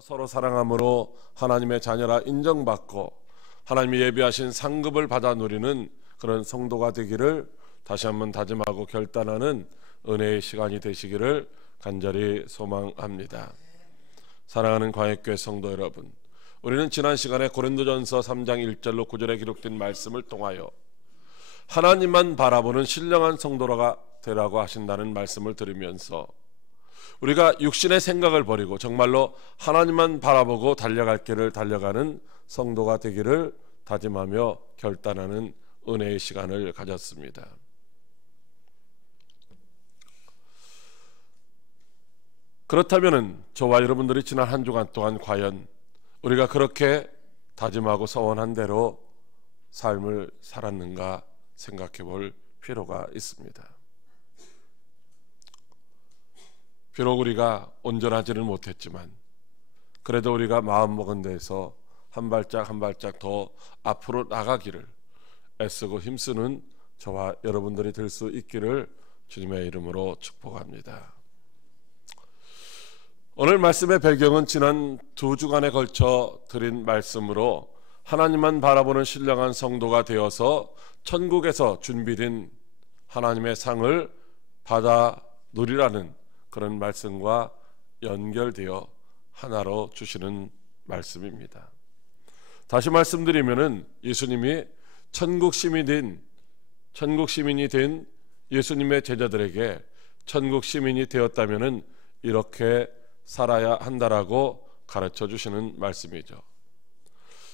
안에서 서로 사랑함으로 하나님의 자녀라 인정받고 하나님이 예비하신 상급을 받아 누리는 그런 성도가 되기를 다시 한번 다짐하고 결단하는 은혜의 시간이 되시기를 간절히 소망합니다. 사랑하는 광역교회 성도 여러분, 우리는 지난 시간에 고린도전서 3장 1절로 9절에 기록된 말씀을 통하여 하나님만 바라보는 신령한 성도가 되라고 하신다는 말씀을 들으면서 우리가 육신의 생각을 버리고 정말로 하나님만 바라보고 달려갈 길을 달려가는 성도가 되기를 다짐하며 결단하는 은혜의 시간을 가졌습니다. 그렇다면 저와 여러분들이 지난 한 주간 동안 과연 우리가 그렇게 다짐하고 서원한 대로 삶을 살았는가 생각해 볼 필요가 있습니다. 비록 우리가 온전하지는 못했지만 그래도 우리가 마음먹은 데에서 한 발짝 한 발짝 더 앞으로 나가기를 애쓰고 힘쓰는 저와 여러분들이 될 수 있기를 주님의 이름으로 축복합니다. 오늘 말씀의 배경은 지난 2주간에 걸쳐 드린 말씀으로 하나님만 바라보는 신령한 성도가 되어서 천국에서 준비된 하나님의 상을 받아 누리라는 그런 말씀과 연결되어 하나로 주시는 말씀입니다. 다시 말씀드리면은 예수님이 천국 시민이 된 예수님의 제자들에게 천국 시민이 되었다면은 이렇게 살아야 한다라고 가르쳐 주시는 말씀이죠.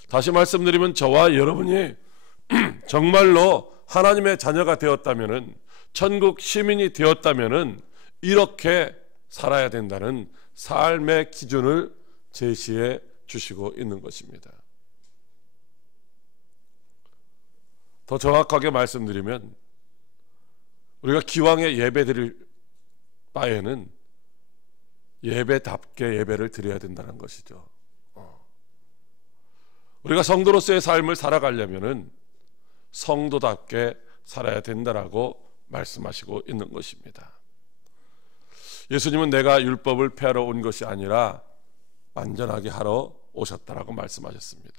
다시 말씀드리면 저와 여러분이 정말로 하나님의 자녀가 되었다면은 천국 시민이 되었다면은 이렇게 살아야 된다는 삶의 기준을 제시해 주시고 있는 것입니다. 더 정확하게 말씀드리면 우리가 기왕에 예배 드릴 바에는 예배답게 예배를 드려야 된다는 것이죠. 우리가 성도로서의 삶을 살아가려면은 성도답게 살아야 된다라고 말씀하시고 있는 것입니다. 예수님은 내가 율법을 폐하러 온 것이 아니라 완전하게 하러 오셨다라고 말씀하셨습니다.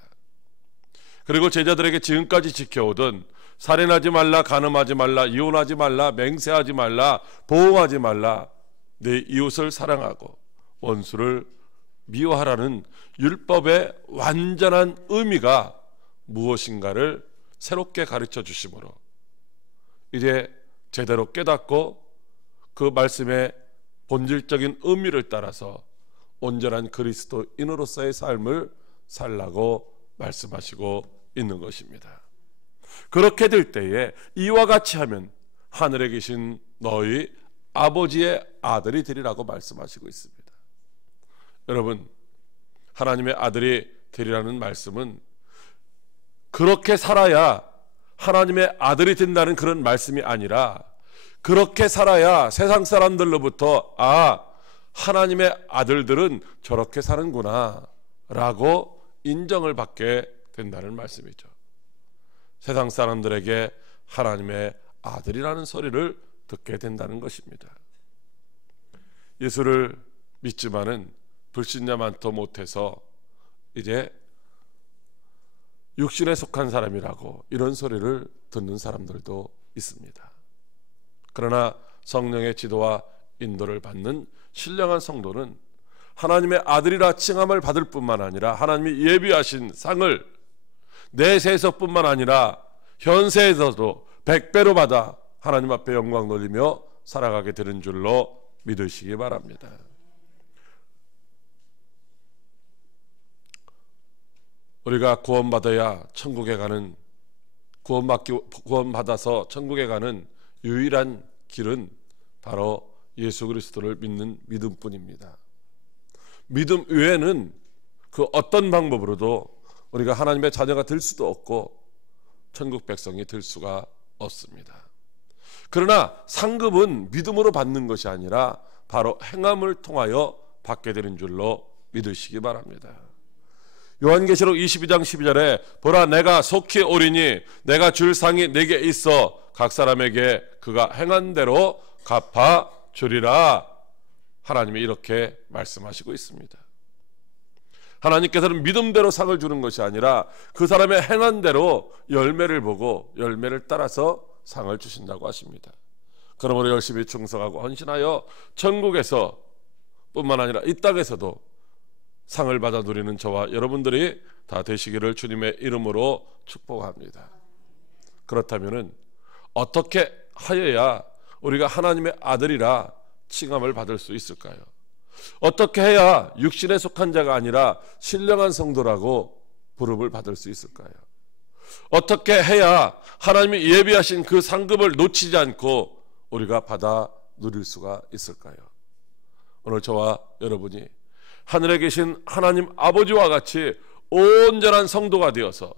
그리고 제자들에게 지금까지 지켜오던 살인하지 말라, 간음하지 말라, 이혼하지 말라, 맹세하지 말라, 보응하지 말라, 내 이웃을 사랑하고 원수를 미워하라는 율법의 완전한 의미가 무엇인가를 새롭게 가르쳐 주심으로 이제 제대로 깨닫고 그 말씀의 본질적인 의미를 따라서 온전한 그리스도인으로서의 삶을 살라고 말씀하시고 있는 것입니다. 그렇게 될 때에 이와 같이 하면 하늘에 계신 너희 아버지의 아들이 되리라고 말씀하시고 있습니다. 여러분, 하나님의 아들이 되리라는 말씀은 그렇게 살아야 하나님의 아들이 된다는 그런 말씀이 아니라 그렇게 살아야 세상 사람들로부터 하나님의 아들들은 저렇게 사는구나 라고 인정을 받게 된다는 말씀이죠. 세상 사람들에게 하나님의 아들이라는 소리를 듣게 된다는 것입니다. 예수를 믿지만은 불신자만도 못해서 이제 육신에 속한 사람이라고 이런 소리를 듣는 사람들도 있습니다. 그러나 성령의 지도와 인도를 받는 신령한 성도는 하나님의 아들이라 칭함을 받을 뿐만 아니라 하나님이 예비하신 상을 내세에서뿐만 아니라 현세에서도 100배로 받아 하나님 앞에 영광 돌리며 살아가게 되는 줄로 믿으시기 바랍니다. 우리가 구원받아야 천국에 가는 구원받아서 천국에 가는 유일한 길은 바로 예수 그리스도를 믿는 믿음뿐입니다. 믿음 외에는 그 어떤 방법으로도 우리가 하나님의 자녀가 될 수도 없고 천국 백성이 될 수가 없습니다. 그러나 상급은 믿음으로 받는 것이 아니라 바로 행함을 통하여 받게 되는 줄로 믿으시기 바랍니다. 요한계시록 22장 12절에 보라 내가 속히 오리니 내가 줄 상이 내게 있어 각 사람에게 그가 행한 대로 갚아 주리라 하나님이 이렇게 말씀하시고 있습니다. 하나님께서는 믿음대로 상을 주는 것이 아니라 그 사람의 행한 대로 열매를 보고 열매를 따라서 상을 주신다고 하십니다. 그러므로 열심히 충성하고 헌신하여 천국에서 뿐만 아니라 이 땅에서도 상을 받아 누리는 저와 여러분들이 다 되시기를 주님의 이름으로 축복합니다. 그렇다면 어떻게 하여야 우리가 하나님의 아들이라 칭함을 받을 수 있을까요? 어떻게 해야 육신에 속한 자가 아니라 신령한 성도라고 부름을 받을 수 있을까요? 어떻게 해야 하나님이 예비하신 그 상급을 놓치지 않고 우리가 받아 누릴 수가 있을까요? 오늘 저와 여러분이 하늘에 계신 하나님 아버지와 같이 온전한 성도가 되어서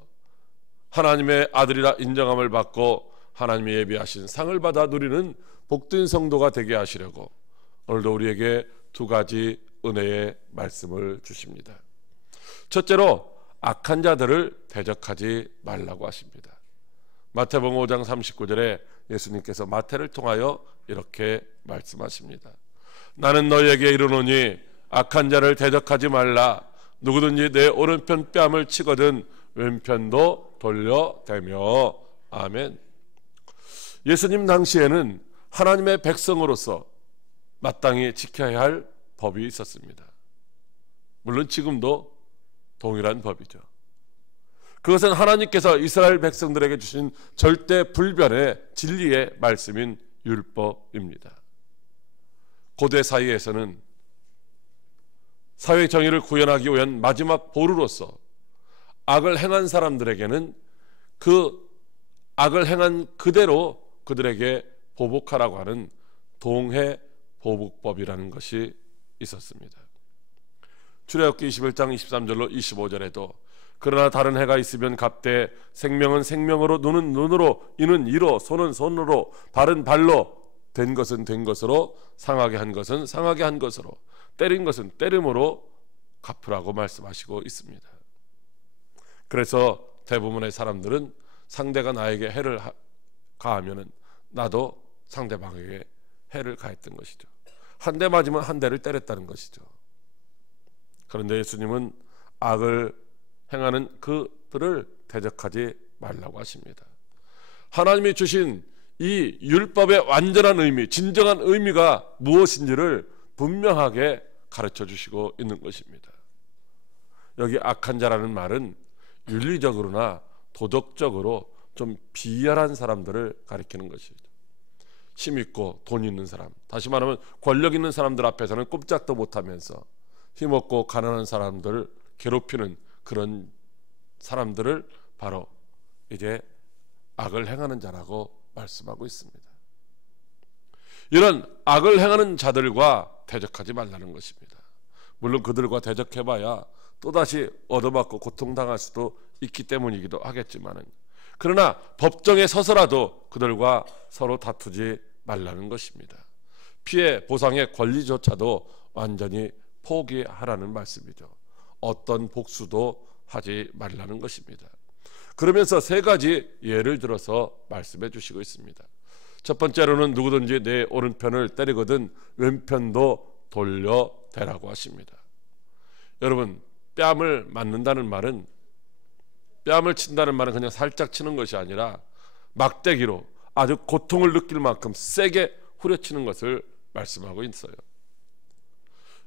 하나님의 아들이라 인정함을 받고 하나님이 예비하신 상을 받아 누리는 복된 성도가 되게 하시려고 오늘도 우리에게 두 가지 은혜의 말씀을 주십니다. 첫째로 악한 자들을 대적하지 말라고 하십니다. 마태복음 5장 39절에 예수님께서 마태를 통하여 이렇게 말씀하십니다. 나는 너희에게 이르노니 악한 자를 대적하지 말라. 누구든지 내 오른편 뺨을 치거든 왼편도 돌려대며. 아멘. 예수님 당시에는 하나님의 백성으로서 마땅히 지켜야 할 법이 있었습니다. 물론 지금도 동일한 법이죠. 그것은 하나님께서 이스라엘 백성들에게 주신 절대 불변의 진리의 말씀인 율법입니다. 고대 사회에서는 사회 정의를 구현하기 위한 마지막 보루로서 악을 행한 사람들에게는 그 악을 행한 그대로 그들에게 보복하라고 하는 동해 보복법이라는 것이 있었습니다. 출애굽기 21장 23절로 25절에도 그러나 다른 해가 있으면 갑되 생명은 생명으로 눈은 눈으로 이는 이로 손은 손으로 발은 발로 된 것은 된 것으로 상하게 한 것은 상하게 한 것으로 때린 것은 때림으로 갚으라고 말씀하시고 있습니다. 그래서 대부분의 사람들은 상대가 나에게 해를 가하면 나도 상대방에게 해를 가했던 것이죠. 한 대 맞으면 한 대를 때렸다는 것이죠. 그런데 예수님은 악을 행하는 그들을 대적하지 말라고 하십니다. 하나님이 주신 이 율법의 완전한 의미, 진정한 의미가 무엇인지를 분명하게 가르쳐 주시고 있는 것입니다. 여기 악한 자라는 말은 윤리적으로나 도덕적으로 좀 비열한 사람들을 가리키는 것이죠. 힘있고 돈 있는 사람, 다시 말하면 권력 있는 사람들 앞에서는 꼼짝도 못하면서 힘없고 가난한 사람들을 괴롭히는 그런 사람들을 바로 이제 악을 행하는 자라고 말씀하고 있습니다. 이런 악을 행하는 자들과 대적하지 말라는 것입니다. 물론 그들과 대적해봐야 또다시 얻어맞고 고통당할 수도 있기 때문이기도 하겠지만은, 그러나 법정에 서서라도 그들과 서로 다투지 말라는 것입니다. 피해 보상의 권리조차도 완전히 포기하라는 말씀이죠. 어떤 복수도 하지 말라는 것입니다. 그러면서 세 가지 예를 들어서 말씀해 주시고 있습니다. 첫 번째로는 누구든지 내 오른편을 때리거든 왼편도 돌려대라고 하십니다. 여러분, 뺨을 맞는다는 말은, 뺨을 친다는 말은 그냥 살짝 치는 것이 아니라 막대기로 아주 고통을 느낄 만큼 세게 후려치는 것을 말씀하고 있어요.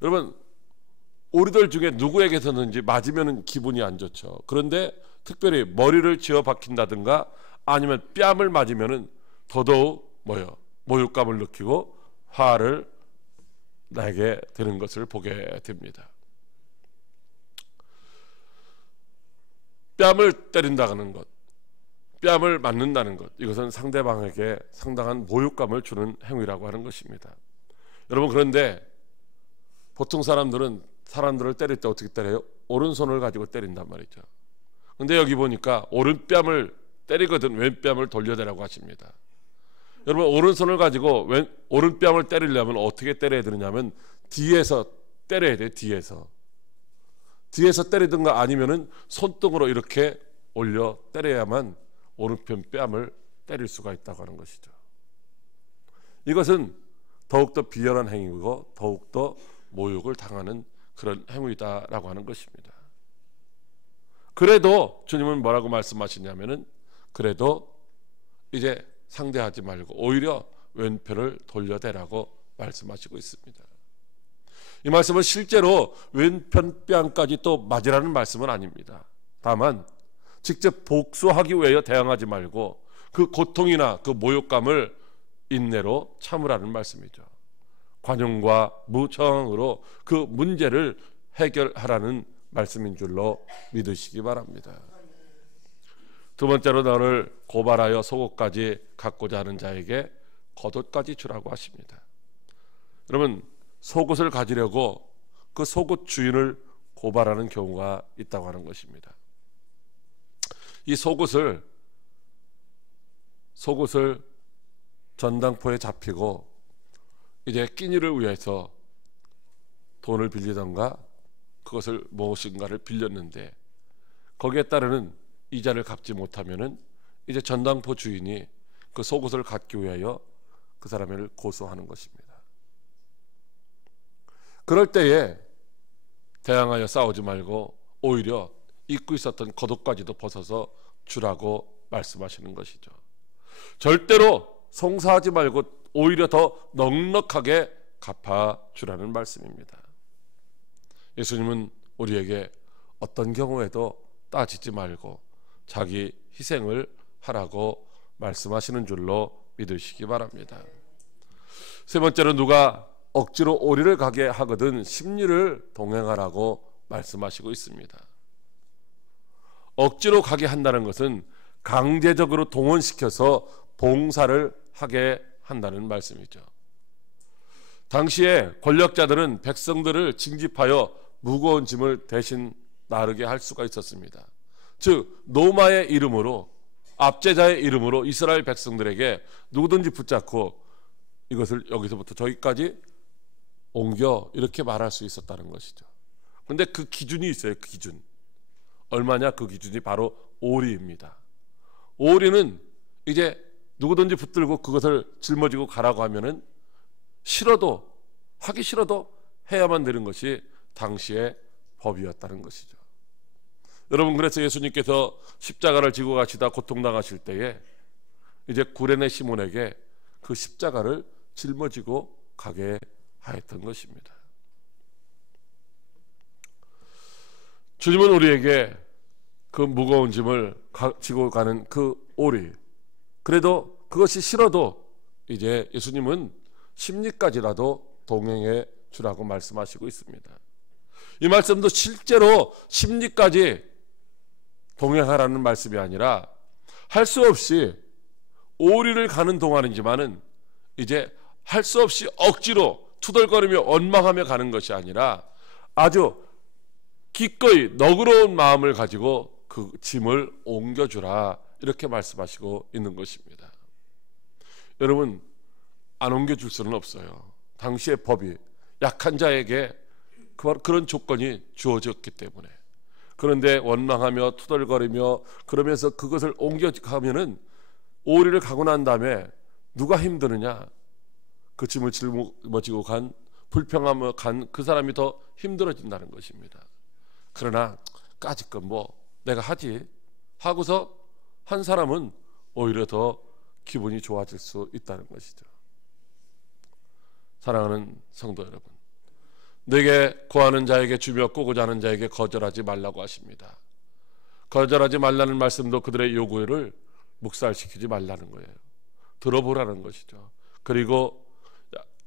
여러분, 우리들 중에 누구에게서든지 맞으면 기분이 안 좋죠. 그런데 특별히 머리를 쥐어 박힌다든가 아니면 뺨을 맞으면 더더욱 모욕감을 느끼고 화를 내게 되는 것을 보게 됩니다. 뺨을 때린다는 것, 뺨을 맞는다는 것, 이것은 상대방에게 상당한 모욕감을 주는 행위라고 하는 것입니다. 여러분, 그런데 보통 사람들은 사람들을 때릴 때 어떻게 때려요? 오른손을 가지고 때린단 말이죠. 근데 여기 보니까 오른뺨을 때리거든 왼뺨을 돌려대라고 하십니다. 여러분, 오른손을 가지고 오른뺨을 때리려면 어떻게 때려야 되느냐면 뒤에서 때려야 돼요. 뒤에서 때리든가 아니면은 손등으로 이렇게 올려 때려야만 오른편 뺨을 때릴 수가 있다고 하는 것이죠. 이것은 더욱더 비열한 행위고 더욱더 모욕을 당하는 그런 행위다라고 하는 것입니다. 그래도 주님은 뭐라고 말씀하시냐면은 그래도 이제 상대하지 말고 오히려 왼편을 돌려대라고 말씀하시고 있습니다. 이 말씀은 실제로 왼편 뺨까지 또 맞으라는 말씀은 아닙니다. 다만 직접 복수하기 위하여 대항하지 말고 그 고통이나 그 모욕감을 인내로 참으라는 말씀이죠. 관용과 무저항으로 그 문제를 해결하라는 말씀인 줄로 믿으시기 바랍니다. 두 번째로 너를 고발하여 속옷까지 갖고자 하는 자에게 겉옷까지 주라고 하십니다. 여러분, 속옷을 가지려고 그 속옷 주인을 고발하는 경우가 있다고 하는 것입니다. 이 속옷을 전당포에 잡히고 이제 끼니를 위해서 돈을 빌리던가 그것을 무엇인가를 빌렸는데 거기에 따르는 이자를 갚지 못하면은 이제 전당포 주인이 그 속옷을 갖기 위하여 그 사람을 고소하는 것입니다. 그럴 때에 대항하여 싸우지 말고 오히려 입고 있었던 겉옷까지도 벗어서 주라고 말씀하시는 것이죠. 절대로 송사하지 말고 오히려 더 넉넉하게 갚아주라는 말씀입니다. 예수님은 우리에게 어떤 경우에도 따지지 말고 자기 희생을 하라고 말씀하시는 줄로 믿으시기 바랍니다. 세 번째로 누가 억지로 오리를 가게 하거든 심리를 동행하라고 말씀하시고 있습니다. 억지로 가게 한다는 것은 강제적으로 동원시켜서 봉사를 하게 한다는 말씀이죠. 당시에 권력자들은 백성들을 징집하여 무거운 짐을 대신 나르게 할 수가 있었습니다. 즉 노마의 이름으로, 압제자의 이름으로 이스라엘 백성들에게 누구든지 붙잡고 이것을 여기서부터 저기까지 옮겨 이렇게 말할 수 있었다는 것이죠. 그런데 그 기준이 있어요. 그 기준 얼마냐? 그 기준이 바로 오리입니다. 오리는 이제 누구든지 붙들고 그것을 짊어지고 가라고 하면은 싫어도, 하기 싫어도 해야만 되는 것이 당시의 법이었다는 것이죠. 여러분, 그래서 예수님께서 십자가를 지고 가시다 고통당하실 때에 이제 구레네 시몬에게 그 십자가를 짊어지고 가게 하였던 것입니다. 주님은 우리에게 그 무거운 짐을 지고 가는 그 오리, 그래도 그것이 싫어도 이제 예수님은 심리까지라도 동행해 주라고 말씀하시고 있습니다. 이 말씀도 실제로 심리까지 동행하라는 말씀이 아니라 할 수 없이 오리를 가는 동안이지만은 이제 할 수 없이 억지로 투덜거리며 원망하며 가는 것이 아니라 아주 기꺼이 너그러운 마음을 가지고 그 짐을 옮겨주라, 이렇게 말씀하시고 있는 것입니다. 여러분, 안 옮겨줄 수는 없어요. 당시의 법이 약한 자에게 그런 조건이 주어졌기 때문에. 그런데 원망하며 투덜거리며 그러면서 그것을 옮겨가면은 오리를 가고 난 다음에 누가 힘드느냐? 그 짐을 짊어지고 간, 불평하며 간 그 사람이 더 힘들어진다는 것입니다. 그러나 까짓것 뭐 내가 하지 하고서 한 사람은 오히려 더 기분이 좋아질 수 있다는 것이죠. 사랑하는 성도 여러분, 내게 구하는 자에게 주며 꾸고자 하는 자에게 거절하지 말라고 하십니다. 거절하지 말라는 말씀도 그들의 요구를 묵살시키지 말라는 거예요. 들어보라는 것이죠. 그리고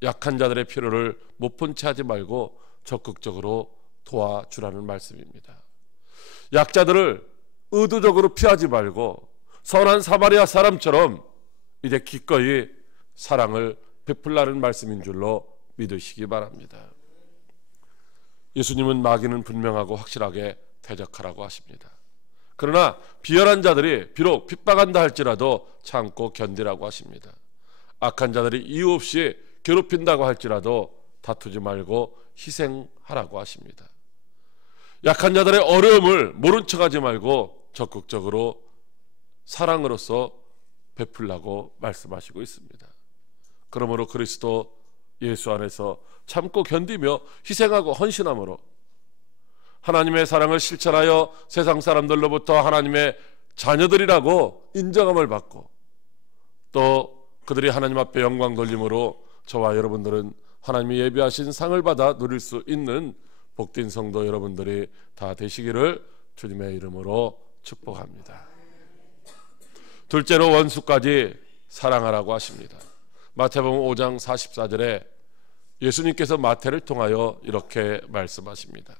약한 자들의 필요를 못 본 채 하지 말고 적극적으로 도와주라는 말씀입니다. 약자들을 의도적으로 피하지 말고 선한 사마리아 사람처럼 이제 기꺼이 사랑을 베풀라는 말씀인 줄로 믿으시기 바랍니다. 예수님은 마귀는 분명하고 확실하게 대적하라고 하십니다. 그러나 비열한 자들이 비록 핍박한다 할지라도 참고 견디라고 하십니다. 악한 자들이 이유 없이 괴롭힌다고 할지라도 다투지 말고 희생하라고 하십니다. 약한 자들의 어려움을 모른 척하지 말고 적극적으로 사랑으로서 베풀라고 말씀하시고 있습니다. 그러므로 그리스도 예수 안에서 참고 견디며 희생하고 헌신함으로 하나님의 사랑을 실천하여 세상 사람들로부터 하나님의 자녀들이라고 인정함을 받고 또 그들이 하나님 앞에 영광 돌림으로 저와 여러분들은 하나님이 예비하신 상을 받아 누릴 수 있는 복된 성도 여러분들이 다 되시기를 주님의 이름으로 축복합니다. 둘째로 원수까지 사랑하라고 하십니다. 마태복음 5장 44절에 예수님께서 마태를 통하여 이렇게 말씀하십니다.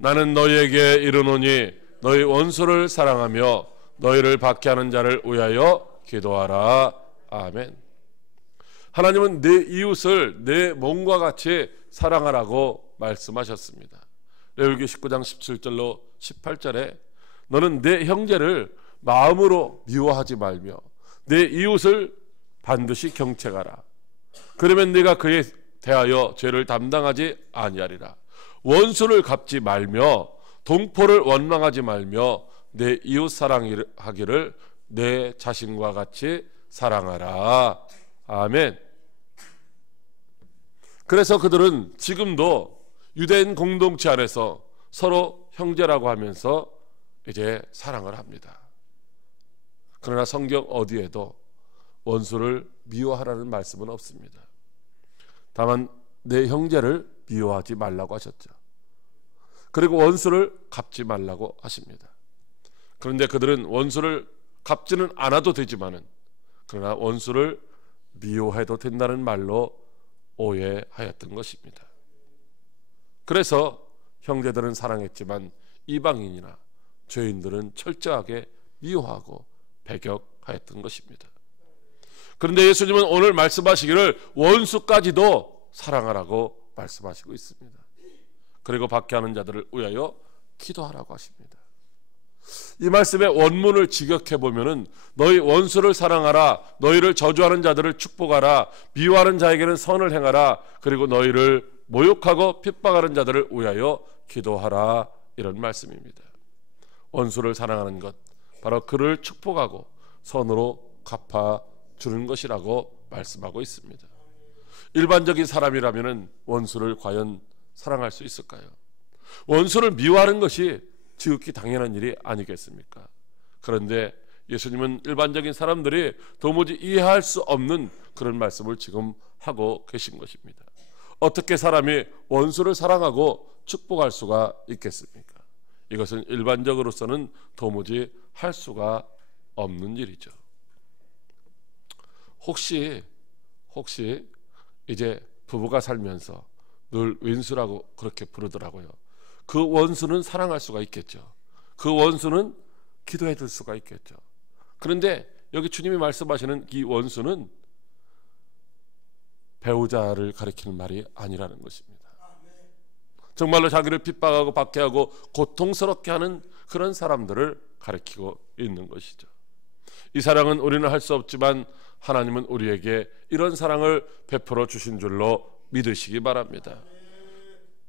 나는 너희에게 이르노니 너희 원수를 사랑하며 너희를 박해하는 자를 위하여 기도하라. 아멘. 하나님은 내 이웃을 내 몸과 같이 사랑하라고 말씀하셨습니다. 레위기 19장 17절로 18절에 너는 내 형제를 마음으로 미워하지 말며 내 이웃을 반드시 경책하라. 그러면 네가 그에 대하여 죄를 담당하지 아니하리라. 원수를 갚지 말며 동포를 원망하지 말며 내 이웃 사랑하기를 내 자신과 같이 사랑하라. 아멘. 그래서 그들은 지금도 유대인 공동체 안에서 서로 형제라고 하면서 이제 사랑을 합니다. 그러나 성경 어디에도 원수를 미워하라는 말씀은 없습니다. 다만 내 형제를 미워하지 말라고 하셨죠. 그리고 원수를 갚지 말라고 하십니다. 그런데 그들은 원수를 갚지는 않아도 되지만은 그러나 원수를 미워해도 된다는 말로 오해하였던 것입니다. 그래서 형제들은 사랑했지만 이방인이나 죄인들은 철저하게 미워하고 배격하였던 것입니다. 그런데 예수님은 오늘 말씀하시기를 원수까지도 사랑하라고 말씀하시고 있습니다. 그리고 박해하는 자들을 위하여 기도하라고 하십니다. 이 말씀의 원문을 직역해 보면은 너희 원수를 사랑하라, 너희를 저주하는 자들을 축복하라, 미워하는 자에게는 선을 행하라, 그리고 너희를 모욕하고 핍박하는 자들을 위하여 기도하라, 이런 말씀입니다. 원수를 사랑하는 것, 바로 그를 축복하고 선으로 갚아주는 것이라고 말씀하고 있습니다. 일반적인 사람이라면 원수를 과연 사랑할 수 있을까요? 원수를 미워하는 것이 지극히 당연한 일이 아니겠습니까? 그런데 예수님은 일반적인 사람들이 도무지 이해할 수 없는 그런 말씀을 지금 하고 계신 것입니다. 어떻게 사람이 원수를 사랑하고 축복할 수가 있겠습니까? 이것은 일반적으로서는 도무지 할 수가 없는 일이죠. 혹시 이제 부부가 살면서 늘 왼수라고 그렇게 부르더라고요. 그 원수는 사랑할 수가 있겠죠. 그 원수는 기도해 줄 수가 있겠죠. 그런데 여기 주님이 말씀하시는 이 원수는 배우자를 가리키는 말이 아니라는 것입니다. 정말로 자기를 핍박하고 박해하고 고통스럽게 하는 그런 사람들을 가리키고 있는 것이죠. 이 사랑은 우리는 할 수 없지만 하나님은 우리에게 이런 사랑을 베풀어 주신 줄로 믿으시기 바랍니다.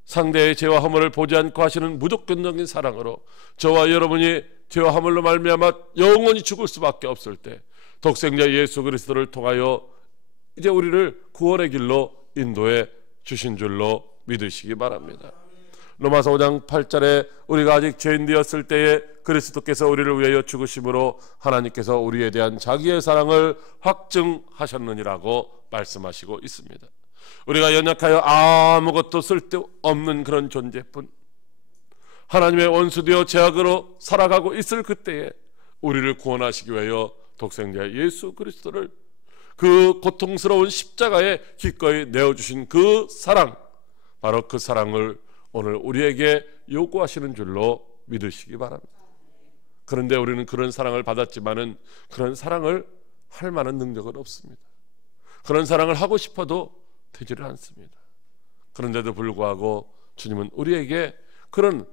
상대의 죄와 허물을 보지 않고 하시는 무조건적인 사랑으로 저와 여러분이 죄와 허물로 말미암아 영원히 죽을 수밖에 없을 때 독생자 예수 그리스도를 통하여 이제 우리를 구원의 길로 인도해 주신 줄로 믿으시기 바랍니다. 로마서 5장 8절에 우리가 아직 죄인 되었을 때에 그리스도께서 우리를 위하여 죽으심으로 하나님께서 우리에 대한 자기의 사랑을 확증하셨느니라고 말씀하시고 있습니다. 우리가 연약하여 아무것도 쓸데없는 그런 존재뿐 하나님의 원수되어 죄악으로 살아가고 있을 그때에 우리를 구원하시기 위하여 독생자 예수 그리스도를 그 고통스러운 십자가에 기꺼이 내어주신 그 사랑, 바로 그 사랑을 오늘 우리에게 요구하시는 줄로 믿으시기 바랍니다. 그런데 우리는 그런 사랑을 받았지만은 그런 사랑을 할 만한 능력은 없습니다. 그런 사랑을 하고 싶어도 되지를 않습니다. 그런데도 불구하고 주님은 우리에게 그런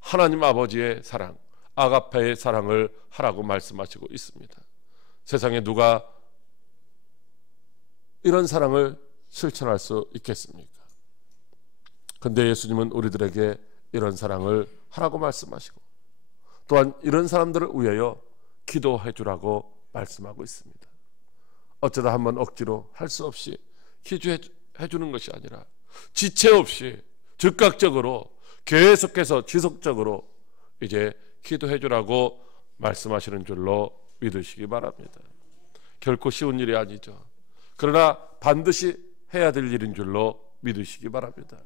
하나님 아버지의 사랑, 아가페의 사랑을 하라고 말씀하시고 있습니다. 세상에 누가 이런 사랑을 실천할 수 있겠습니까? 근데 예수님은 우리들에게 이런 사랑을 하라고 말씀하시고 또한 이런 사람들을 위하여 기도해 주라고 말씀하고 있습니다. 어쩌다 한번 억지로 할 수 없이 기도해 주는 것이 아니라 지체 없이 즉각적으로 계속해서 지속적으로 이제 기도해 주라고 말씀하시는 줄로 믿으시기 바랍니다. 결코 쉬운 일이 아니죠. 그러나 반드시 해야 될 일인 줄로 믿으시기 바랍니다.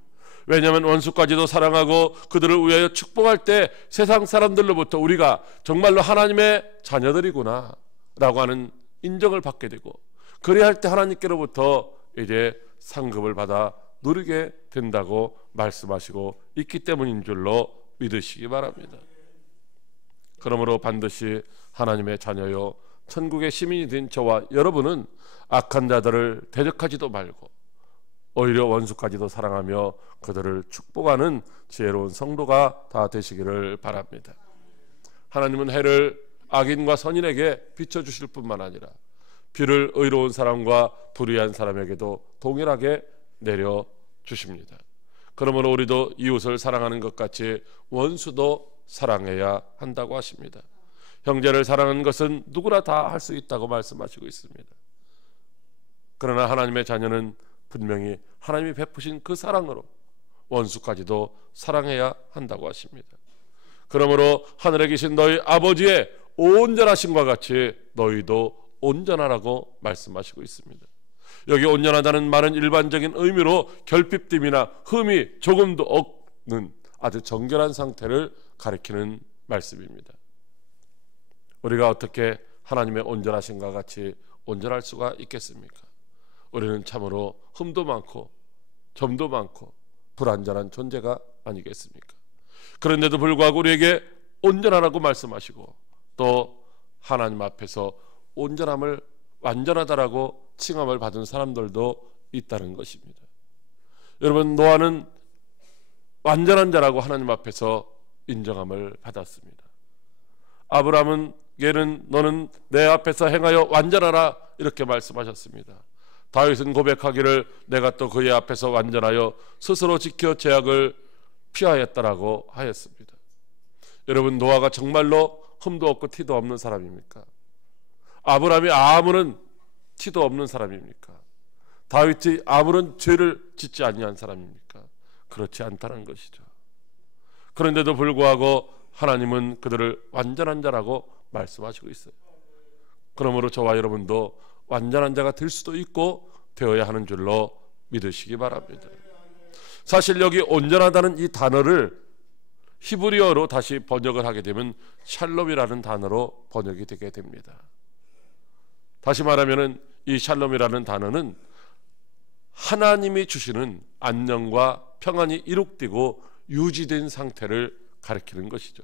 왜냐하면 원수까지도 사랑하고 그들을 위하여 축복할 때 세상 사람들로부터 우리가 정말로 하나님의 자녀들이구나 라고 하는 인정을 받게 되고, 그래야 할 때 하나님께로부터 이제 상급을 받아 누리게 된다고 말씀하시고 있기 때문인 줄로 믿으시기 바랍니다. 그러므로 반드시 하나님의 자녀요 천국의 시민이 된 저와 여러분은 악한 자들을 대적하지도 말고 오히려 원수까지도 사랑하며 그들을 축복하는 지혜로운 성도가 다 되시기를 바랍니다. 하나님은 해를 악인과 선인에게 비춰주실 뿐만 아니라 비를 의로운 사람과 불의한 사람에게도 동일하게 내려주십니다. 그러므로 우리도 이웃을 사랑하는 것 같이 원수도 사랑해야 한다고 하십니다. 형제를 사랑하는 것은 누구나 다 할 수 있다고 말씀하시고 있습니다. 그러나 하나님의 자녀는 분명히 하나님이 베푸신 그 사랑으로 원수까지도 사랑해야 한다고 하십니다. 그러므로 하늘에 계신 너희 아버지의 온전하심과 같이 너희도 온전하라고 말씀하시고 있습니다. 여기 온전하다는 말은 일반적인 의미로 결핍됨이나 흠이 조금도 없는 아주 정결한 상태를 가리키는 말씀입니다. 우리가 어떻게 하나님의 온전하심과 같이 온전할 수가 있겠습니까? 우리는 참으로 흠도 많고 점도 많고 불완전한 존재가 아니겠습니까? 그런데도 불구하고 우리에게 온전하라고 말씀하시고 또 하나님 앞에서 온전함을 완전하다라고 칭함을 받은 사람들도 있다는 것입니다. 여러분, 노아는 완전한 자라고 하나님 앞에서 인정함을 받았습니다. 아브라함에게는 너는 내 앞에서 행하여 완전하라 이렇게 말씀하셨습니다. 다윗은 고백하기를 내가 또 그의 앞에서 완전하여 스스로 지켜 죄악을 피하였다라고 하였습니다. 여러분, 노아가 정말로 흠도 없고 티도 없는 사람입니까? 아브라함이 아무런 티도 없는 사람입니까? 다윗이 아무런 죄를 짓지 아니한 사람입니까? 그렇지 않다는 것이죠. 그런데도 불구하고 하나님은 그들을 완전한 자라고 말씀하시고 있어요. 그러므로 저와 여러분도 완전한 자가 될 수도 있고 되어야 하는 줄로 믿으시기 바랍니다. 사실 여기 온전하다는 이 단어를 히브리어로 다시 번역을 하게 되면 샬롬이라는 단어로 번역이 되게 됩니다. 다시 말하면 이 샬롬이라는 단어는 하나님이 주시는 안녕과 평안이 이룩되고 유지된 상태를 가리키는 것이죠.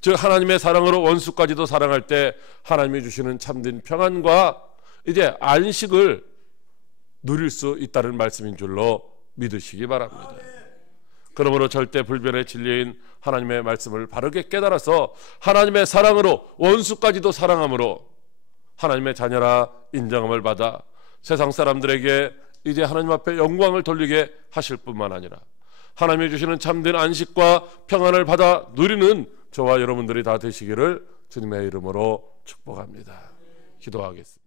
즉 하나님의 사랑으로 원수까지도 사랑할 때 하나님이 주시는 참된 평안과 이제 안식을 누릴 수 있다는 말씀인 줄로 믿으시기 바랍니다. 그러므로 절대 불변의 진리인 하나님의 말씀을 바르게 깨달아서 하나님의 사랑으로 원수까지도 사랑함으로 하나님의 자녀라 인정함을 받아 세상 사람들에게 이제 하나님 앞에 영광을 돌리게 하실 뿐만 아니라 하나님이 주시는 참된 안식과 평안을 받아 누리는 저와 여러분들이 다 되시기를 주님의 이름으로 축복합니다. 기도하겠습니다.